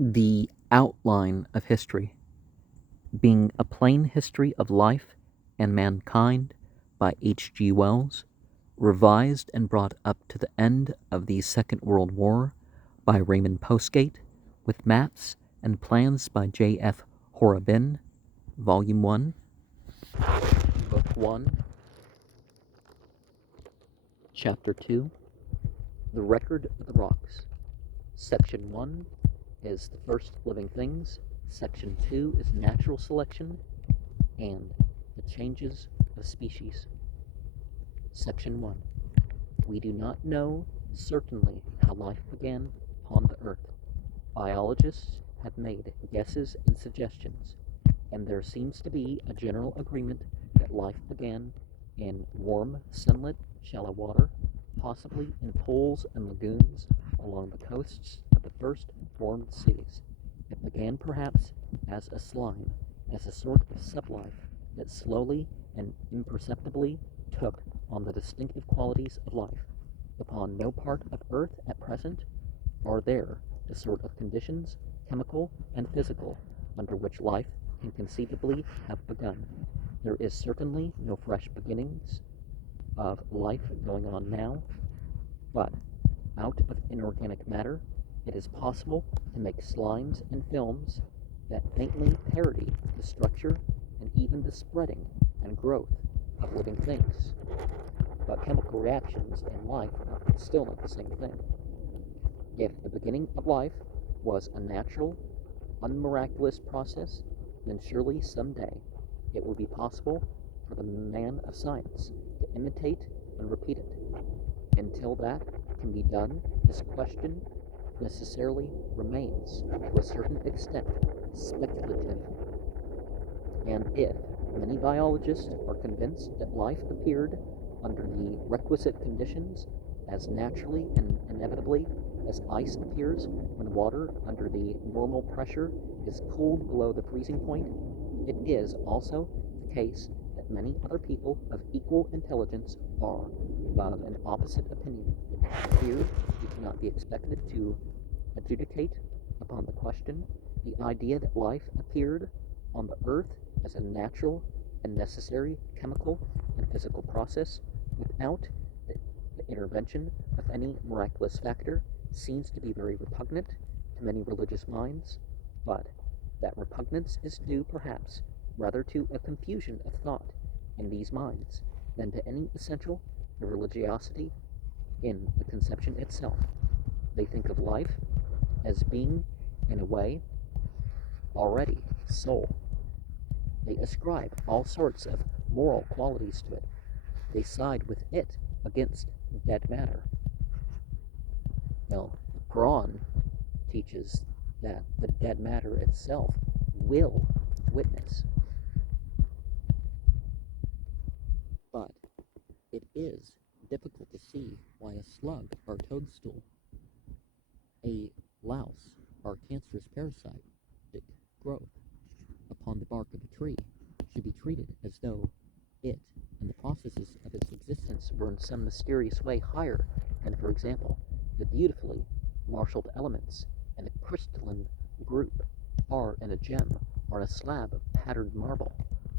The Outline of History, being a plain history of life and mankind by H. G. Wells, revised and brought up to the end of the Second World War by Raymond Postgate, with maps and plans by J. F. Horrobin, Volume 1, Book 1, Chapter 2, The Record of the Rocks. Section 1 is the first living things, Section 2 is natural selection, and the changes of species. Section 1. We do not know certainly how life began upon the earth. Biologists have made guesses and suggestions, and there seems to be a general agreement that life began in warm, sunlit, shallow water, possibly in pools and lagoons along the coasts of the first formed seas. It began perhaps as a slime, as a sort of sublife that slowly and imperceptibly took on the distinctive qualities of life. Upon no part of earth at present are there the sort of conditions, chemical and physical, under which life can conceivably have begun. There is certainly no fresh beginnings of life going on now, but out of inorganic matter it is possible to make slimes and films that faintly parody the structure and even the spreading and growth of living things. But chemical reactions and life are still not the same thing. If the beginning of life was a natural, unmiraculous process, then surely some day it will be possible for the man of science to imitate and repeat it. Until that can be done, this question necessarily remains, to a certain extent, speculative. And if many biologists are convinced that life appeared under the requisite conditions as naturally and inevitably as ice appears when water under the normal pressure is cooled below the freezing point, it is also the case that many other people of equal intelligence are of an opposite opinion. Here we cannot be expected to adjudicate upon the question. The idea that life appeared on the earth as a natural and necessary chemical and physical process without the intervention of any miraculous factor seems to be very repugnant to many religious minds, but that repugnance is due perhaps rather to a confusion of thought in these minds than to any essential religiosity in the conception itself. They think of life as being, in a way, already soul. They ascribe all sorts of moral qualities to it. They side with it against dead matter. Now, the Quran teaches that the dead matter itself will witness. But it is difficult to see why a slug or toadstool, a louse or cancerous parasite growth upon the bark of a tree should be treated as though it and the processes of its existence were in some mysterious way higher than, for example, the beautifully marshaled elements in a crystalline group, are in a gem, or a slab of patterned marble,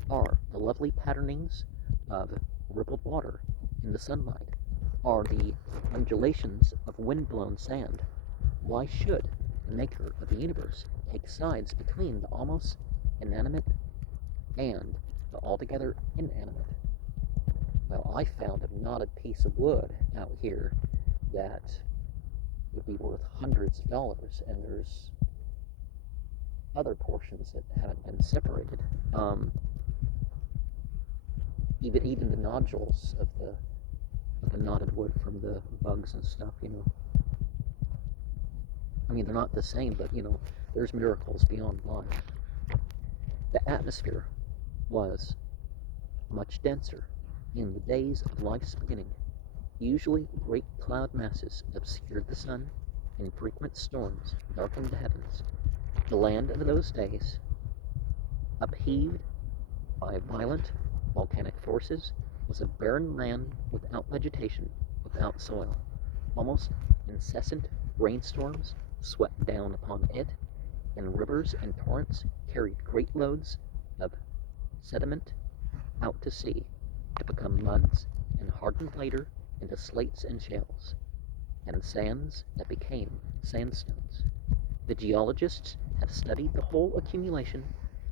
are the lovely patternings of rippled water in the sunlight, are the undulations of wind-blown sand. Why should the maker of the universe take sides between the almost inanimate and the altogether inanimate? Well, I found a knotted piece of wood out here that would be worth hundreds of dollars, and there's other portions that haven't been separated. Even the nodules of the knotted wood from the bugs and stuff, I mean, they're not the same, but there's miracles beyond life. The atmosphere was much denser in the days of life's beginning. Usually great cloud masses obscured the sun, and frequent storms darkened the heavens. The land of those days, upheaved by violent volcanic forces, was a barren land without vegetation, without soil. Almost incessant rainstorms swept down upon it, and rivers and torrents carried great loads of sediment out to sea to become muds and hardened later into slates and shales, and sands that became sandstones. The geologists have studied the whole accumulation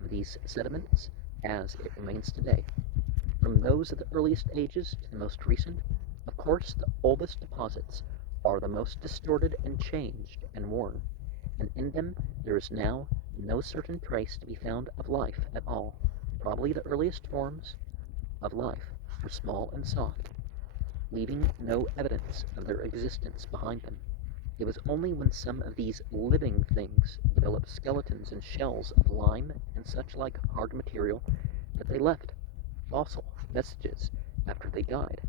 of these sediments as it remains today, from those of the earliest ages to the most recent. Of course, the oldest deposits are the most distorted and changed and worn, and in them there is now no certain trace to be found of life at all. Probably the earliest forms of life were small and soft, leaving no evidence of their existence behind them. It was only when some of these living things developed skeletons and shells of lime and such like hard material that they left fossil vestiges after they died,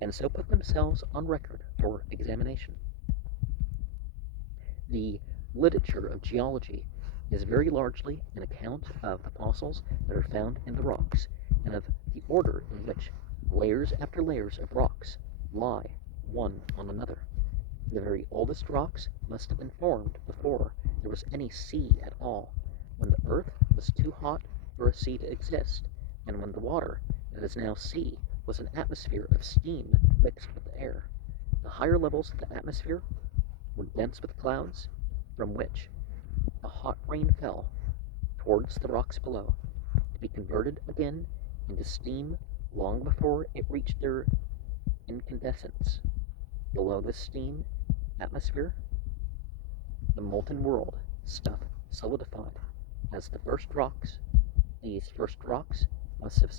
and so put themselves on record for examination. The literature of geology is very largely an account of the fossils that are found in the rocks, and of the order in which layers after layers of rocks lie one on another. The very oldest rocks must have been formed before there was any sea at all, when the earth was too hot for a sea to exist, and when the water that is now sea was an atmosphere of steam mixed with the air. The higher levels of the atmosphere were dense with clouds, from which a hot rain fell towards the rocks below, to be converted again into steam long before it reached their incandescence. Below this steam atmosphere, the molten world stuff solidified as the first rocks. These first rocks must have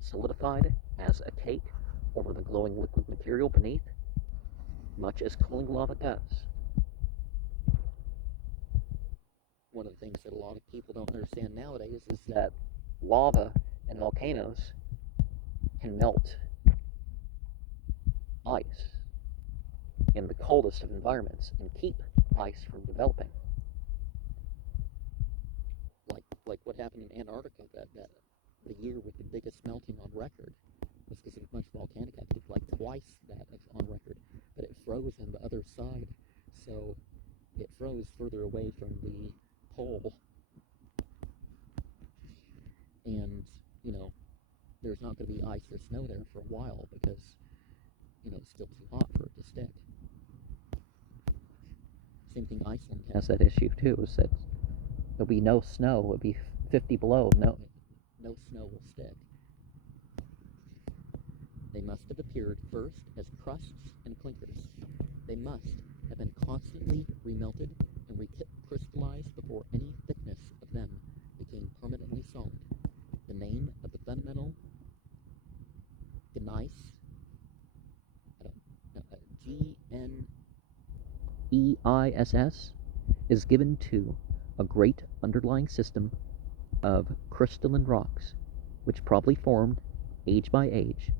solidified as a cake over the glowing liquid material beneath, much as cooling lava does. One of the things that a lot of people don't understand nowadays is that lava and volcanoes can melt ice in the coldest of environments and keep ice from developing. Like what happened in Antarctica that the year with the biggest melting on record was because of much volcanic activity, like twice that on record. But it froze on the other side, so it froze further away from the pole, and there's not going to be ice or snow there for a while because it's still too hot for it to stick. Same thing, Iceland has that issue too, is that there'll be no snow. It'll be 50 below. No snow will stick. They must have appeared first as crusts and clinkers. They must have been constantly remelted and recrystallized before any thickness of them became permanently solid. The name of the fundamental gneiss, GNEISS, is given to a great underlying system of crystalline rocks, which probably formed age by age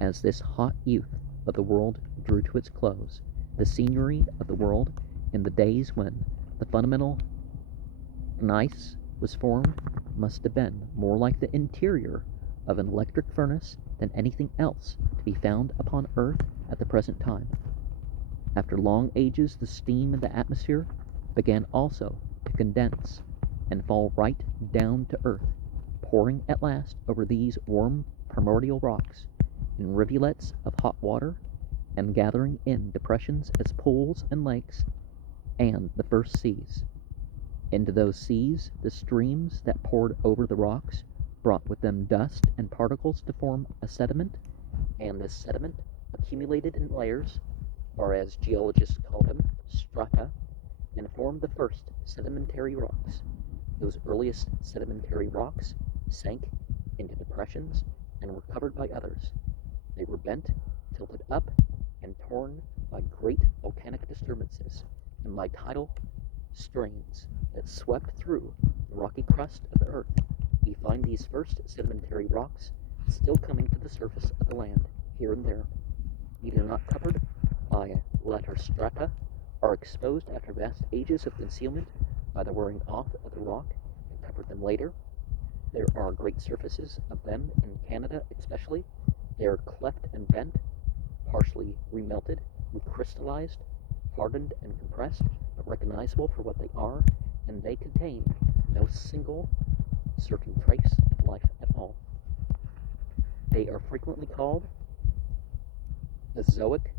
as this hot youth of the world drew to its close. The scenery of the world in the days when the fundamental gneiss was formed must have been more like the interior of an electric furnace than anything else to be found upon earth at the present time. After long ages, the steam in the atmosphere began also to condense and fall right down to earth, pouring at last over these warm primordial rocks in rivulets of hot water, and gathering in depressions as pools and lakes and the first seas. Into those seas, the streams that poured over the rocks brought with them dust and particles to form a sediment, and this sediment accumulated in layers, or as geologists call them, strata, and formed the first sedimentary rocks. Those earliest sedimentary rocks sank into depressions and were covered by others. They were bent, tilted up, and torn by great volcanic disturbances and by tidal strains that swept through the rocky crust of the earth. We find these first sedimentary rocks still coming to the surface of the land here and there, either not covered by later strata or exposed after vast ages of concealment by the wearing off of the rock that covered them later. There are great surfaces of them in Canada especially. They are cleft and bent, partially remelted, recrystallized, hardened and compressed, but recognizable for what they are, and they contain no single certain trace of life at all. They are frequently called Mesozoic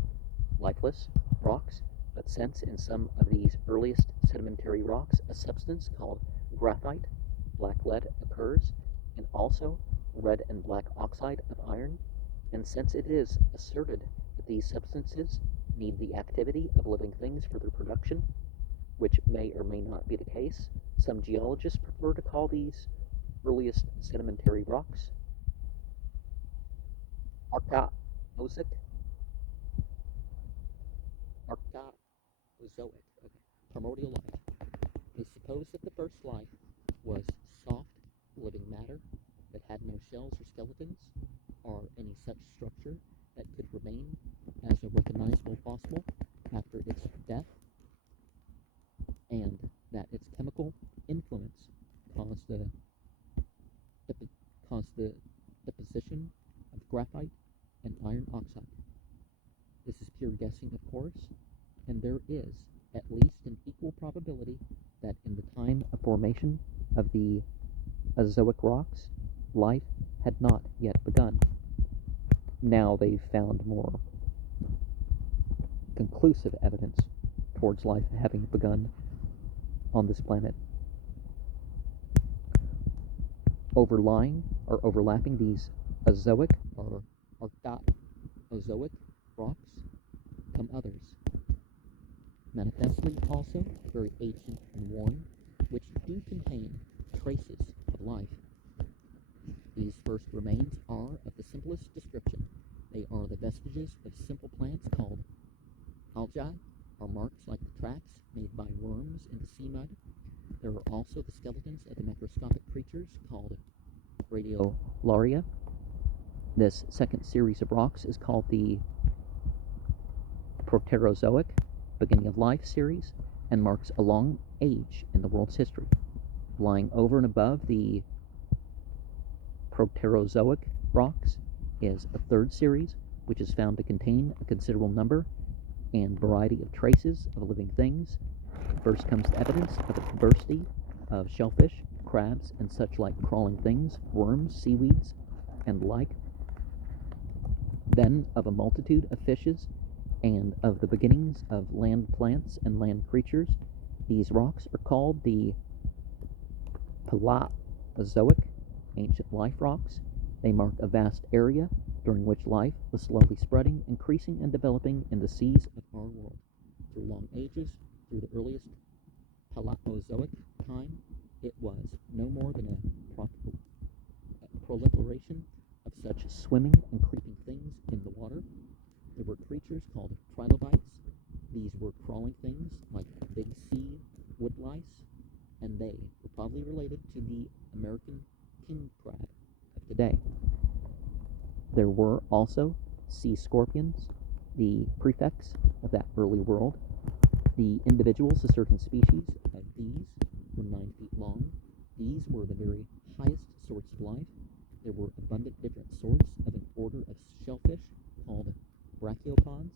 lifeless rocks, but since in some of these earliest sedimentary rocks a substance called graphite, black lead occurs, and also red and black oxide of iron, and since it is asserted that these substances need the activity of living things for their production, which may or may not be the case, some geologists prefer to call these earliest sedimentary rocks Archaeozoic. Okay. Primordial life. They suppose that the first life was soft, living matter that had no shells or skeletons, or any such structure that could remain as a recognizable fossil after its death, and that its chemical influence caused the caused the deposition of graphite and iron oxide. This is pure guessing, of course, and there is at least an equal probability that in the time of formation of the Azoic rocks, life had not yet begun. Now they've found more conclusive evidence towards life having begun on this planet. Overlying or overlapping these Azoic or Archaeozoic rocks come others, manifestly also very ancient and worn, which do contain traces of life. These first remains are of the simplest description. They are the vestiges of simple plants called algae, or marks like the tracks made by worms in the sea mud. There are also the skeletons of the macroscopic creatures called Radiolaria. This second series of rocks is called the Proterozoic, beginning of life series, and marks a long age in the world's history. Lying over and above the Proterozoic rocks is a third series, which is found to contain a considerable number and variety of traces of living things. First comes the evidence of a diversity of shellfish, crabs, and such like crawling things, worms, seaweeds, and the like. Then of a multitude of fishes, and of the beginnings of land plants and land creatures. These rocks are called the Palaeozoic, ancient life rocks. They mark a vast area during which life was slowly spreading, increasing, and developing in the seas of our world. Through long ages, through the earliest Palaeozoic time, it was no more than a proliferation of such swimming and creeping things in the water. There were creatures called trilobites. These were crawling things like big sea wood lice, and they were probably related to the American king crab of today. There were also sea scorpions, the prefects of that early world. The individuals of certain species of these were 9 feet long. These were the very highest sorts of life. There were abundant different sorts of an order of shellfish called brachiopods.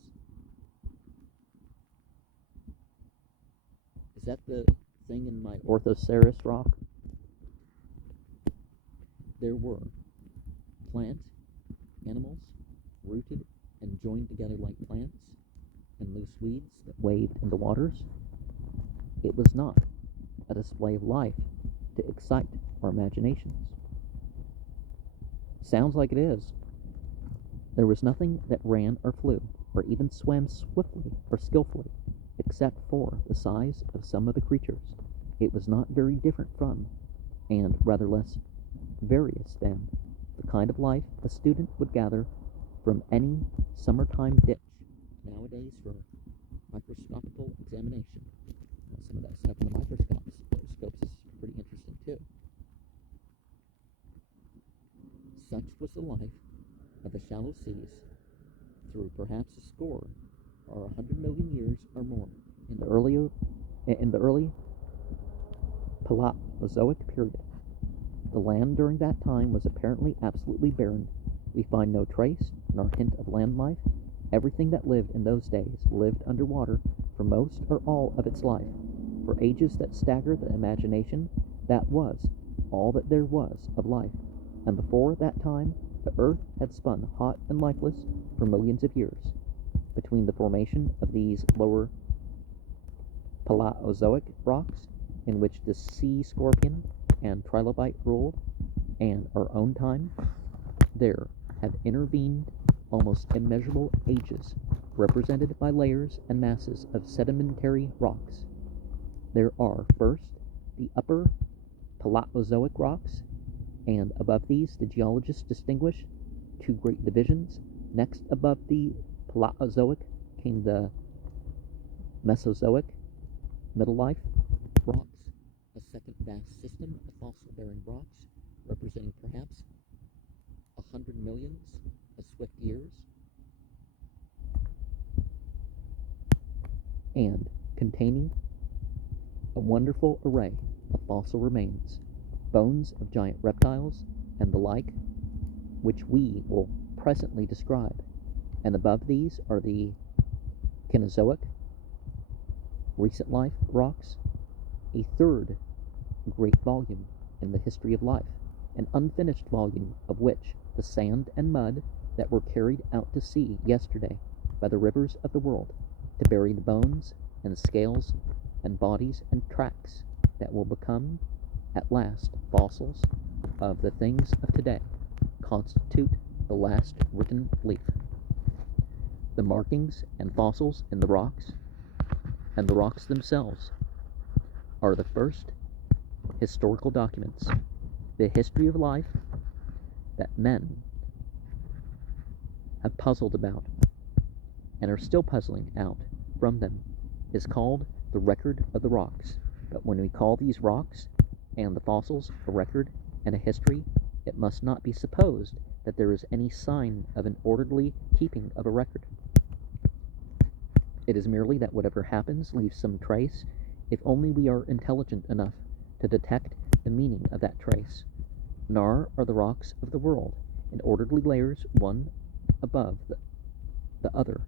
Is that the thing in my Orthoceras rock? There were plant animals, rooted and joined together like plants, and loose weeds that waved in the waters. It was not a display of life to excite our imaginations. Sounds like it is. There was nothing that ran or flew, or even swam swiftly or skillfully, except for the size of some of the creatures. It was not very different from, and rather less various than, the kind of life a student would gather from any summertime ditch nowadays for microscopical examination. Well, some of that stuff in the microscopes is pretty interesting too. Such was the life of the shallow seas through perhaps a score or 100 million years or more in the early Palaeozoic period. The land during that time was apparently absolutely barren. We find no trace nor hint of land life. Everything that lived in those days lived underwater for most or all of its life. For ages that stagger the imagination, that was all that there was of life, and before that time the earth had spun hot and lifeless for millions of years. Between the formation of these lower Paleozoic rocks, in which the sea scorpion and trilobite ruled, and our own time, there have intervened almost immeasurable ages, represented by layers and masses of sedimentary rocks. There are, first, the upper Paleozoic rocks, and above these the geologists distinguish two great divisions. Next, above the Paleozoic, came the Mesozoic, middle life rocks, a second vast system of fossil-bearing rocks, representing perhaps 100 millions of swift years, and containing a wonderful array of fossil remains, bones of giant reptiles and the like, which we will presently describe. And above these are the Cenozoic, recent life rocks, a third great volume in the history of life, an unfinished volume of which the sand and mud that were carried out to sea yesterday by the rivers of the world to bury the bones and scales and bodies and tracks that will become at last fossils of the things of today constitute the last written leaf. The markings and fossils in the rocks and the rocks themselves are the first historical documents. The history of life that men have puzzled about and are still puzzling out from them is called the record of the rocks. But when we call these rocks and the fossils a record and a history, it must not be supposed that there is any sign of an orderly keeping of a record. It is merely that whatever happens leaves some trace, if only we are intelligent enough to detect the meaning of that trace. Nor are the rocks of the world in orderly layers one above the other,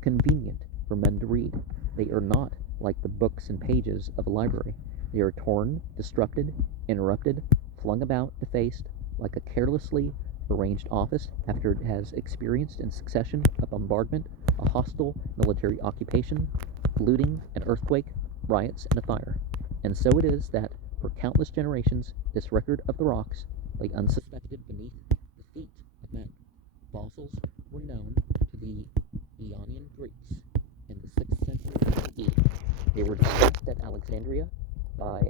convenient for men to read. They are not like the books and pages of a library. They are torn, disrupted, interrupted, flung about, defaced, like a carelessly arranged office after it has experienced in succession a bombardment, a hostile military occupation, looting, an earthquake, riots, and a fire. And so it is that for countless generations this record of the rocks lay unsuspected beneath the feet of men. Fossils were known to the Ionian Greeks in the 6th century BCE. They were discussed at Alexandria by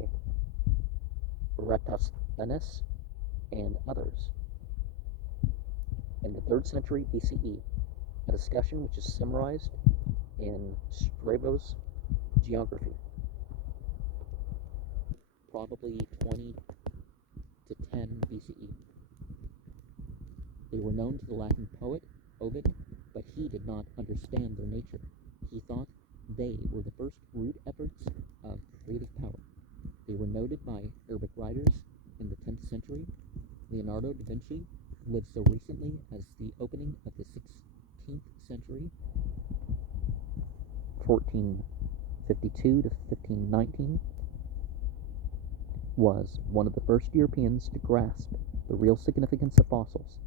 Eratosthenes and others. In the 3rd century BCE, a discussion which is summarized in Strabo's Geography, probably 20 to 10 BCE. They were known to the Latin poet Ovid, but he did not understand their nature. He thought they were the first rude efforts of creative power. They were noted by Arabic writers in the 10th century. Leonardo da Vinci lived so recently as the opening of the 16th century, 1452 to 1519, was one of the first Europeans to grasp the real significance of fossils.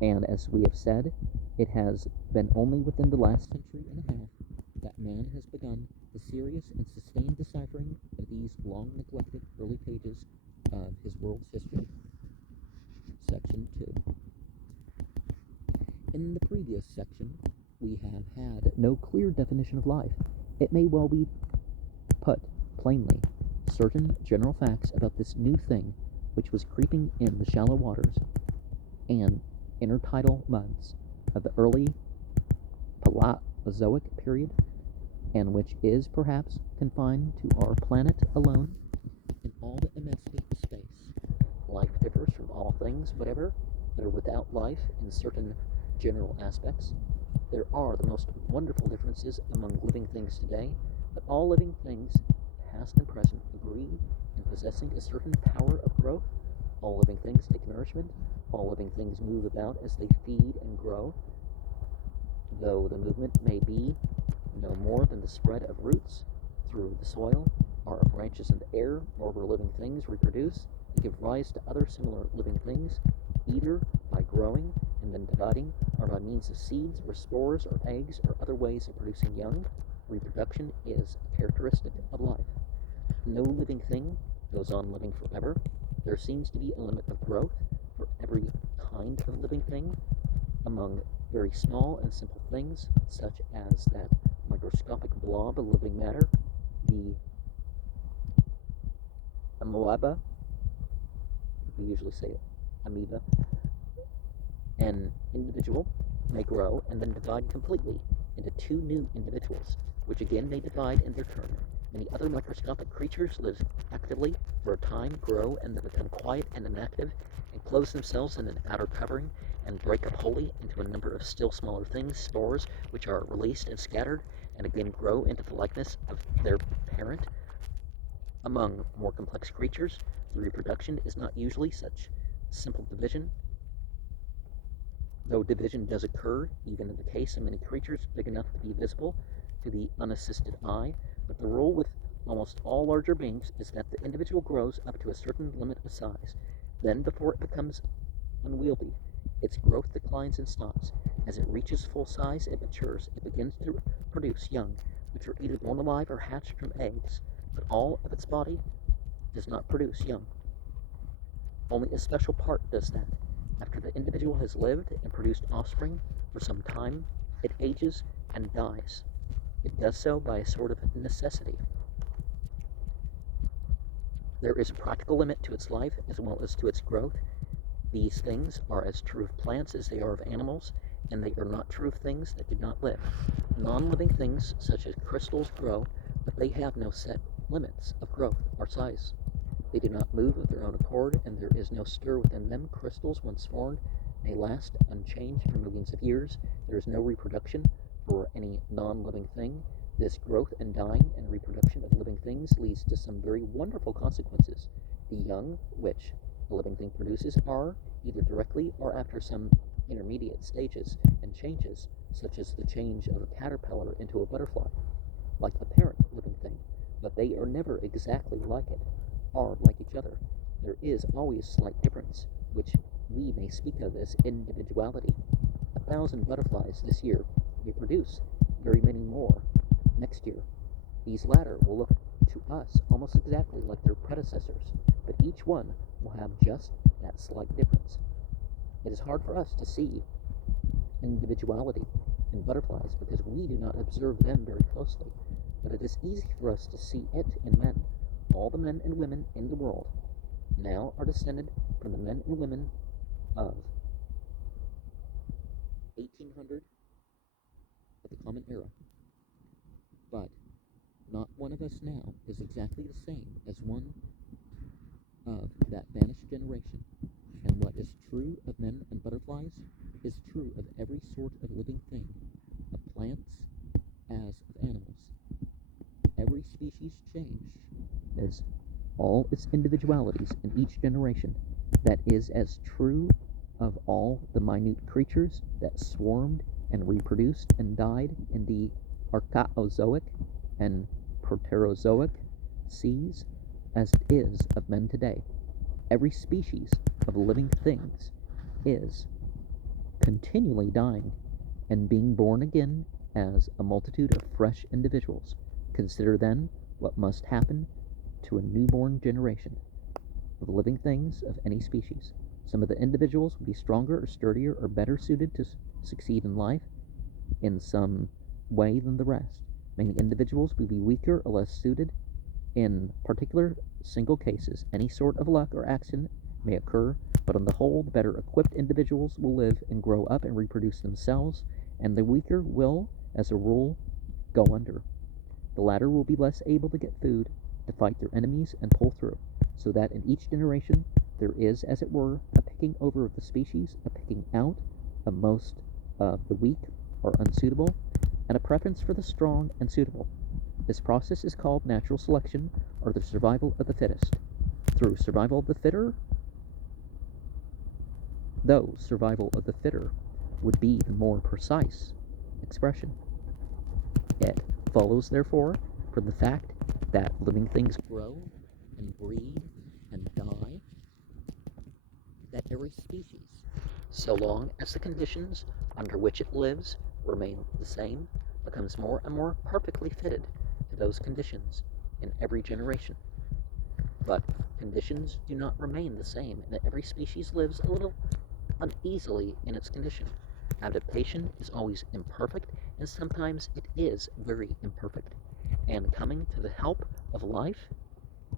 And as we have said, it has been only within the last century and a half that man has begun the serious and sustained deciphering of these long-neglected early pages of his world's history. Section 2. In the previous section, we have had no clear definition of life. It may well be put plainly, certain general facts about this new thing which was creeping in the shallow waters and intertidal muds of the early Paleozoic period, and which is perhaps confined to our planet alone in all the immensity of space. Life differs from all things whatever that are without life in certain general aspects. There are the most wonderful differences among living things today, but all living things, past and present, agree in possessing a certain power of growth. All living things take nourishment. All living things move about as they feed and grow, though the movement may be no more than the spread of roots through the soil. are branches in the air, wherever living things reproduce and give rise to other similar living things, either by growing and then dividing, or by means of seeds or spores or eggs or other ways of producing young. Reproduction is a characteristic of life. No living thing goes on living forever. There seems to be a limit of growth for every kind of living thing among very small and simple things, such as that microscopic blob of living matter, the amoeba, we usually say amoeba. An individual may grow and then divide completely into two new individuals, which again may divide in their turn. Many other microscopic creatures live actively for a time, grow, and then become quiet and inactive, and close themselves in an outer covering, and break up wholly into a number of still smaller things, spores, which are released and scattered, and again grow into the likeness of their parent. Among more complex creatures, the reproduction is not usually such simple division, though division does occur, even in the case of many creatures big enough to be visible to the unassisted eye. But the rule with almost all larger beings is that the individual grows up to a certain limit of size. Then, before it becomes unwieldy, its growth declines and stops. As it reaches full size, it matures. It begins to produce young, which are either born alive or hatched from eggs, but all of its body does not produce young. Only a special part does that. After the individual has lived and produced offspring for some time, it ages and dies. It does so by a sort of necessity. There is a practical limit to its life as well as to its growth. These things are as true of plants as they are of animals, and they are not true of things that do not live. Non-living things, such as crystals, grow, but they have no set limits of growth or size. They do not move of their own accord, and there is no stir within them. Crystals, once formed, may last unchanged for millions of years. There is no reproduction for any non-living thing. This growth and dying and reproduction of living things leads to some very wonderful consequences. The young, which a living thing produces, are, either directly or after some intermediate stages and changes, such as the change of a caterpillar into a butterfly, like the parent living thing, but they are never exactly like it, or like each other. There is always slight difference, which we may speak of as individuality. 1,000 butterflies this year may produce very many more next year. These latter will look to us almost exactly like their predecessors, but each one will have just that slight difference. It is hard for us to see individuality in butterflies because we do not observe them very closely, but it is easy for us to see it in men. All the men and women in the world now are descended from the men and women of 1800 of the Common Era. But not one of us now is exactly the same as one of that vanished generation. And what is true of men and butterflies is true of every sort of living thing, of plants as of animals. Every species changes all its individualities in each generation. That is as true of all the minute creatures that swarmed and reproduced and died in the Archaeozoic and Proterozoic seas as it is of men today. Every species of living things is continually dying and being born again as a multitude of fresh individuals. Consider then what must happen to a newborn generation of living things of any species. Some of the individuals will be stronger or sturdier or better suited to succeed in life in some way than the rest. Many individuals will be weaker or less suited. In particular single cases, any sort of luck or accident may occur, but on the whole, the better equipped individuals will live and grow up and reproduce themselves, and the weaker will, as a rule, go under. The latter will be less able to get food, to fight their enemies, and pull through, so that in each generation there is, as it were, a picking over of the species, a picking out of most of the weak or unsuitable, and a preference for the strong and suitable. This process is called natural selection, or the survival of the fittest. Through survival of the fitter, though survival of the fitter would be the more precise expression. It follows, therefore, from the fact that living things grow and breed and die, that every species, so long as the conditions under which it lives remain the same, becomes more and more perfectly fitted to those conditions in every generation. But conditions do not remain the same, and every species lives a little uneasily in its condition. Adaptation is always imperfect, and sometimes it is very imperfect. And coming to the help of life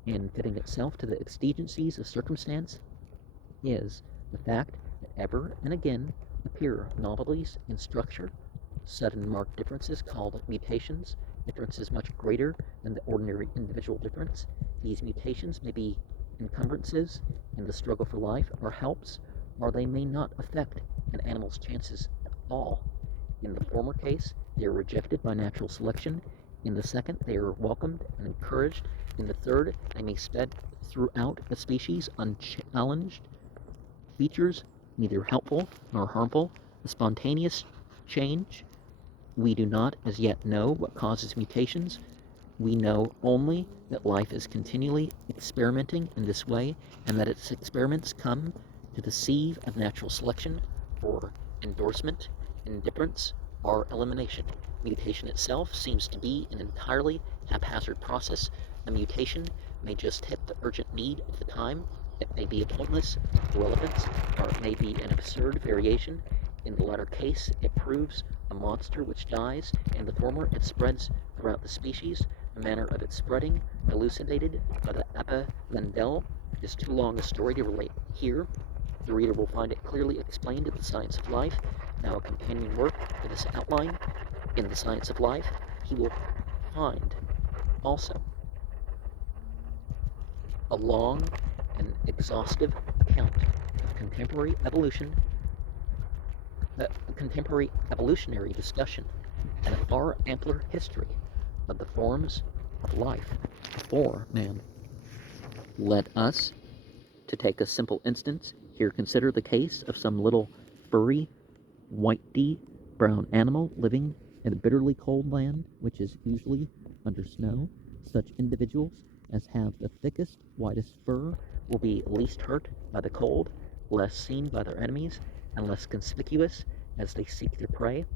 in fitting itself to the exigencies of circumstance is the fact that ever and again appear novelties in structure, sudden marked differences called mutations, differences much greater than the ordinary individual difference. These mutations may be encumbrances in the struggle for life or helps, or they may not affect an animal's chances at all. In the former case, they are rejected by natural selection. In the second, they are welcomed and encouraged. In the third, they may spread throughout a species unchallenged. Features neither helpful nor harmful. The spontaneous change. We do not as yet know what causes mutations. We know only that life is continually experimenting in this way, and that its experiments come to the sieve of natural selection for endorsement, indifference, or elimination. Mutation itself seems to be an entirely haphazard process. A mutation may just hit the urgent need of the time. It may be a pointless irrelevance, or it may be an absurd variation. In the latter case, it proves a monster which dies. In the former, it spreads throughout the species. The manner of its spreading, elucidated by the Abbe Lendl, is too long a story to relate here. The reader will find it clearly explained in The Science of Life, now a companion work to this outline. In The Science of Life, he will find also a long and exhaustive account of contemporary evolutionary discussion, and a far ampler history of the forms of life before man. Let us, to take a simple instance, here consider the case of some little furry, whitey brown animal living in a bitterly cold land, which is usually under snow. Such individuals as have the thickest, whitest fur will be least hurt by the cold, less seen by their enemies, and less conspicuous as they seek their prey.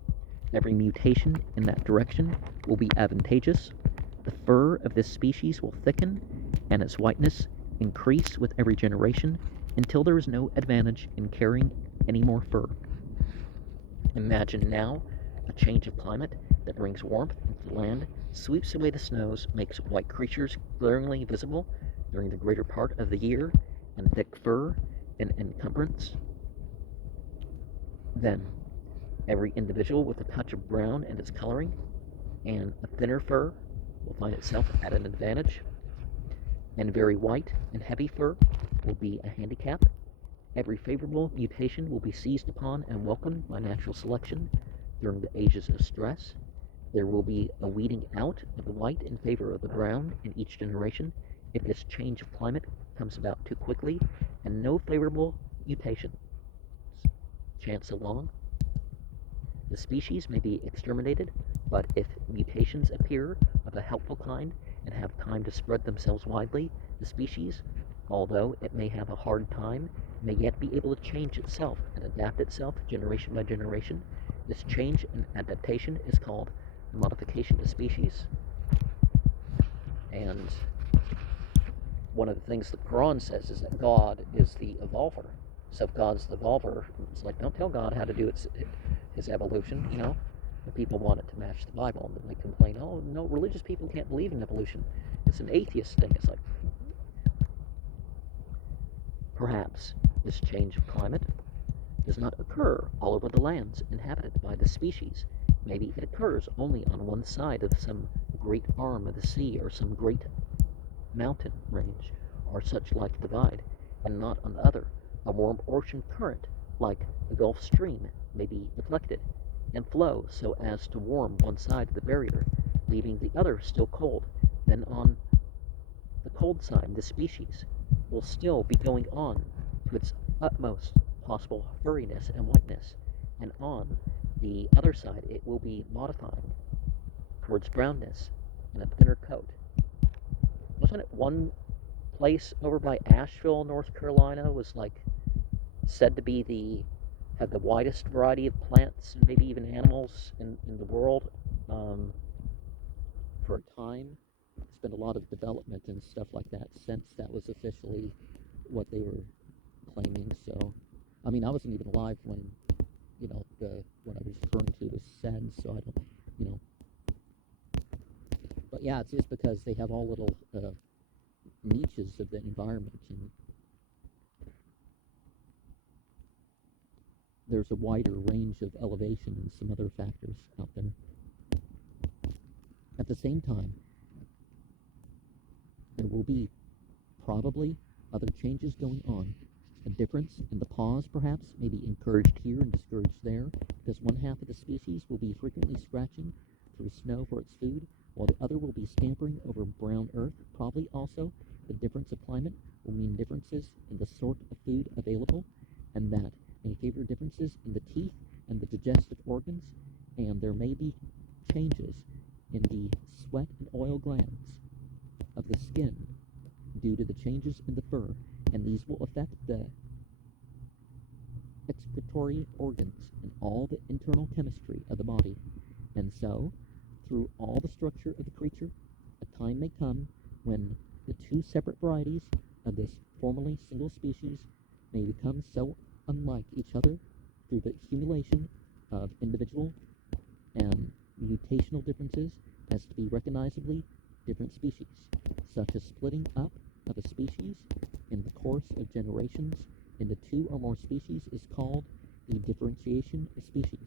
Every mutation in that direction will be advantageous. The fur of this species will thicken, and its whiteness increase with every generation until there is no advantage in carrying any more fur. Imagine now a change of climate that brings warmth into the land, sweeps away the snows, makes white creatures glaringly visible during the greater part of the year, and thick fur an encumbrance. Then, every individual with a touch of brown in its coloring and a thinner fur will find itself at an advantage, and very white and heavy fur will be a handicap. Every favorable mutation will be seized upon and welcomed by natural selection during the ages of stress. There will be a weeding out of the white in favor of the brown in each generation if this change of climate comes about too quickly, and no favorable mutation chance along. The species may be exterminated, but if mutations appear of a helpful kind and have time to spread themselves widely, the species, although it may have a hard time, may yet be able to change itself and adapt itself generation by generation. This change and adaptation is called modification of species. And one of the things the Quran says is that God is the evolver. So if God's the evolver, it's like, don't tell God how to do his evolution, you know. The people want it to match the Bible, and they complain, oh, no, religious people can't believe in evolution. It's an atheist thing. It's like, perhaps this change of climate does not occur all over the lands inhabited by the species. Maybe it occurs only on one side of some great arm of the sea, or some great mountain range, or such like divide, and not on the other. A warm ocean current, like the Gulf Stream, may be deflected and flow so as to warm one side of the barrier, leaving the other still cold. Then on the cold side, the species will still be going on to its utmost possible furriness and whiteness, and on the other side it will be modifying towards brownness and a thinner coat. Wasn't it one place over by Asheville, North Carolina, was like said to be had the widest variety of plants and maybe even animals in the world? For a time, there's been a lot of development and stuff like that since that was officially what they were claiming. So, I mean, I wasn't even alive when, what I was referring to was said, so I don't, you know. But yeah, it's just because they have all little niches of the environment, and there's a wider range of elevation and some other factors out there. At the same time, there will be probably other changes going on. A difference in the paws, perhaps, may be encouraged here and discouraged there, because one half of the species will be frequently scratching through snow for its food, while the other will be scampering over brown earth. Probably also, the difference of climate will mean differences in the sort of food available, and that may favor differences in the teeth and the digestive organs, and there may be changes in the sweat and oil glands of the skin due to the changes in the fur, and these will affect the excretory organs and all the internal chemistry of the body. And so, through all the structure of the creature, a time may come when the two separate varieties of this formerly single species may become so unlike each other through the accumulation of individual and mutational differences as to be recognizably different species, such as splitting up of a species in the course of generations into two or more species is called the differentiation of species.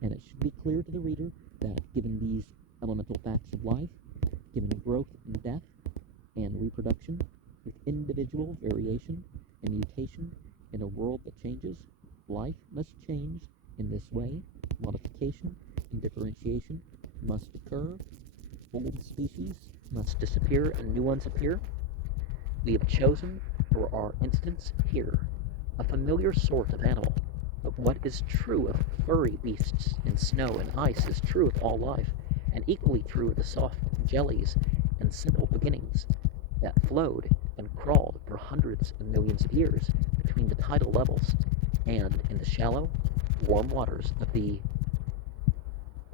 And it should be clear to the reader that given these elemental facts of life, given growth and death and reproduction, with individual variation and mutation in a world that changes, life must change in this way. Modification and differentiation must occur. Old species must disappear and new ones appear. We have chosen for our instance here a familiar sort of animal, but what is true of furry beasts in snow and ice is true of all life, and equally true of the soft jellies and simple beginnings that flowed and crawled for hundreds of millions of years between the tidal levels and in the shallow, warm waters of the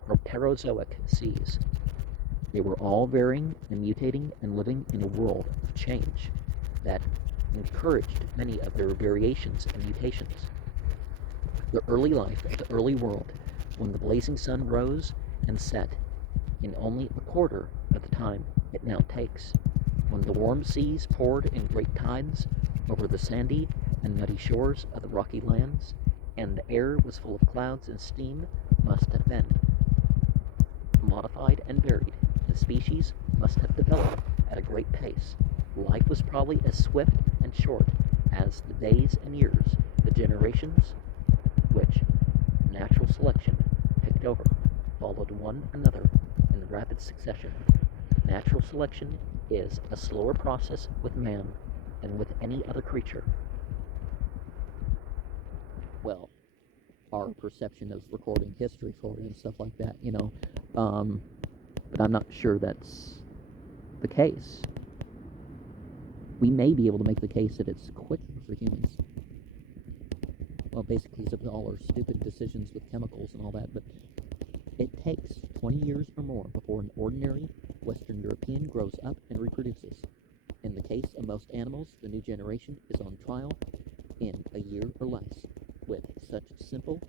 Proterozoic seas. They were all varying and mutating and living in a world of change that encouraged many of their variations and mutations. The early life of the early world, when the blazing sun rose and set in only a quarter of the time it now takes, when the warm seas poured in great tides over the sandy and nutty shores of the rocky lands, and the air was full of clouds and steam, must have been modified and varied. The species must have developed at a great pace. Life was probably as swift and short as the days and years, the generations which natural selection picked over followed one another in rapid succession. Natural selection is a slower process with man than with any other creature. Well, our perception of recording history for it and stuff like that, but I'm not sure that's the case. We may be able to make the case that it's quicker for humans. Well, basically, it's all our stupid decisions with chemicals and all that, but it takes 20 years or more before an ordinary Western European grows up and reproduces. In the case of most animals, the new generation is on trial in a year or less, with such simple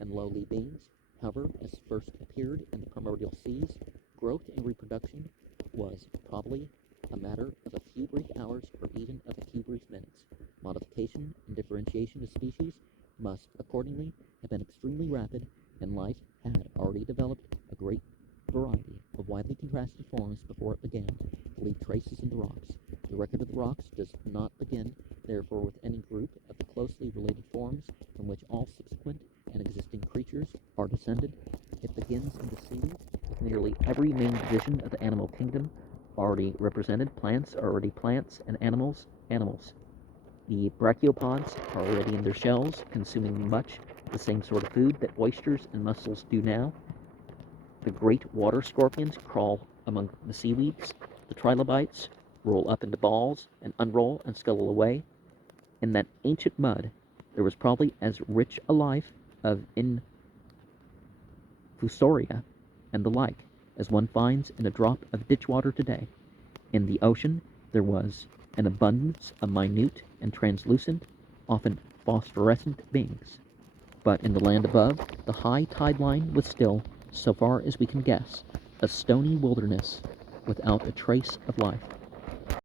and lowly beings, however, as first appeared in the primordial seas. Growth and reproduction was probably a matter of a few brief hours or even of a few brief minutes. Modification and differentiation of species must accordingly have been extremely rapid, and life had already developed a great variety of widely contrasted forms before it began to leave traces in the rocks. The record of the rocks does not begin, therefore, with any group of the closely related forms from which all subsequent and existing creatures are descended. It begins in the sea, with nearly every main division of the animal kingdom already represented. Plants are already plants, and animals, animals. The brachiopods are already in their shells, consuming much the same sort of food that oysters and mussels do now. The great water scorpions crawl Among the seaweeds, the trilobites roll up into balls and unroll and scuttle away. In that ancient mud, there was probably as rich a life of infusoria and the like as one finds in a drop of ditch water today. In the ocean, there was an abundance of minute and translucent, often phosphorescent beings. But in the land above, the high tide line was still, so far as we can guess, a stony wilderness without a trace of life.